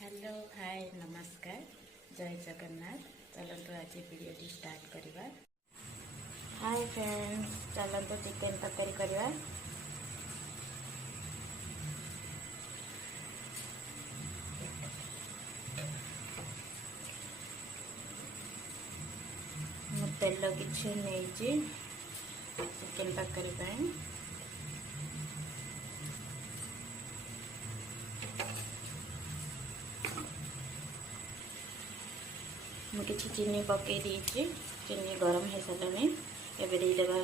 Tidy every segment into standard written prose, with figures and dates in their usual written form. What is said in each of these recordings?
Hello hi नमस्कार जय जगन्नाथ। चलतु आज वीडियो स्टार्ट करवा। हाय फ्रेंड्स, चलतु चिकेन तरकारी करवा। मु तेल किछि नहीं चिकेन तरकारी पाई। मुझे चीनी पकई देती। चीनी गरम हो सारे एवं देदेबा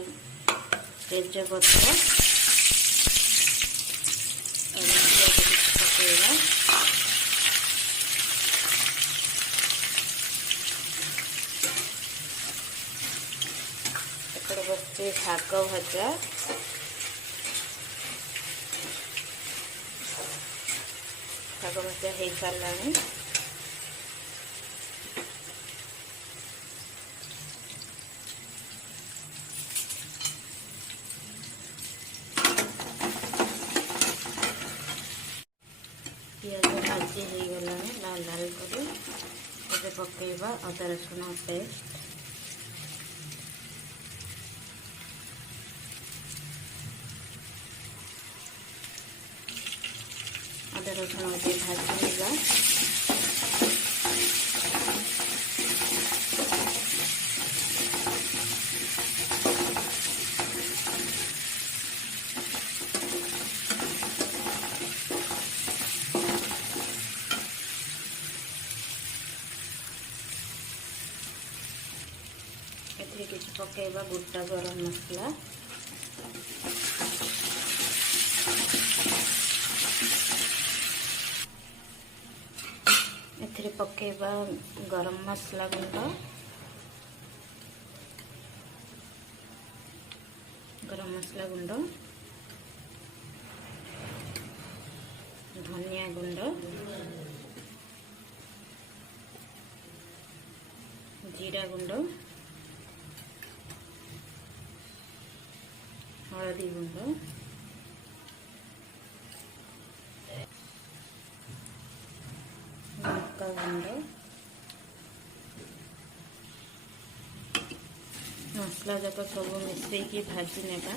तेजपत्र पकईवा। बच्चे शाग भजा हो सारा। पियाज भाजी हो गला लाल लाल कर पकईवा अदा रसुण पेस्ट। अदा रसुण भाजीवा। एथिरे किछि पकेइबा गोटा गरम मसला। एथिरे पकेइबा गरम मसला गुंड, गरम मसला गुंड, धनिया गुंड, जीरा गुंड, हलदी गुंड, लंका गुंड, मसला जाक सब मिसेकी भाजी नेबा।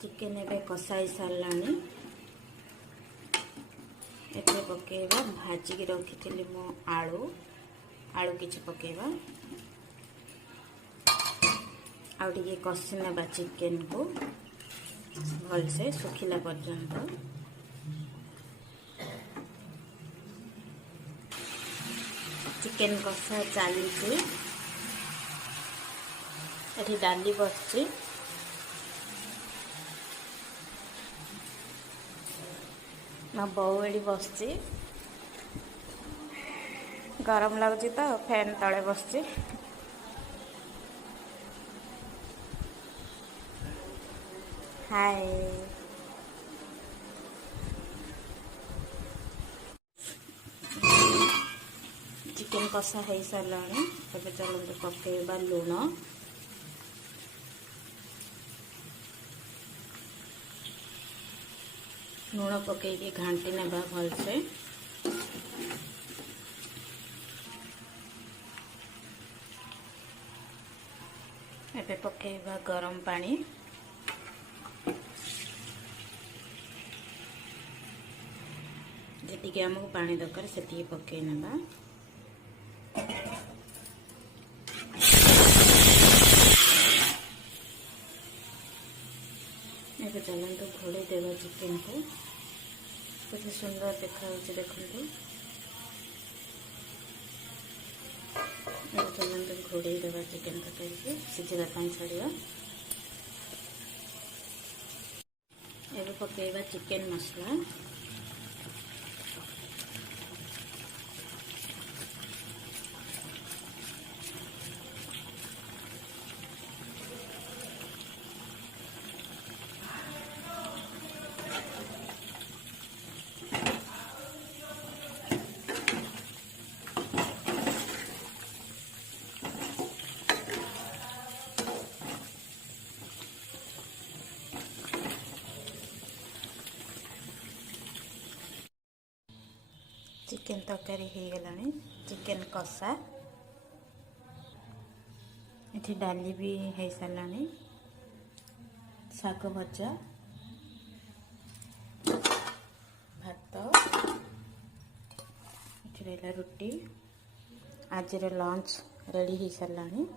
चिकेन एवं कषाई सारानी। एते पकेइबा भाजी रखी मो आलू आलू किछि पकेइबा। आउ टिके कषि नेबा चिकेन को भल से सुखिला पर्यंत। चिकेन कषा चली एठी डाली बसची। ना बहु एडी बसची, गरम लगुची तो फैन तले बसची। हाय चिकेन कषा हो सारा। तब चलते पकेइबा लुण, लुण पकईकि घांटी नेबा भल से। एबे पकेइबा गरम पानी। जेतिके हमको पानी दरकार सेतिके पकई नेबा। एबे चलते घोड़े देवा चिकेन को। केते सुंदर देखा देखु। चलते घोड़े देवा चिकेन तरकारी सिझापी छाड़ा। एबे पकेइबा चिकेन मसला। चिकेन तरकारी हो गलानी चिकेन कषा इठी डाली भी हो सारानी शाग भजा भात इठी रहा रुटी आज लंच रेडी हो सारानी।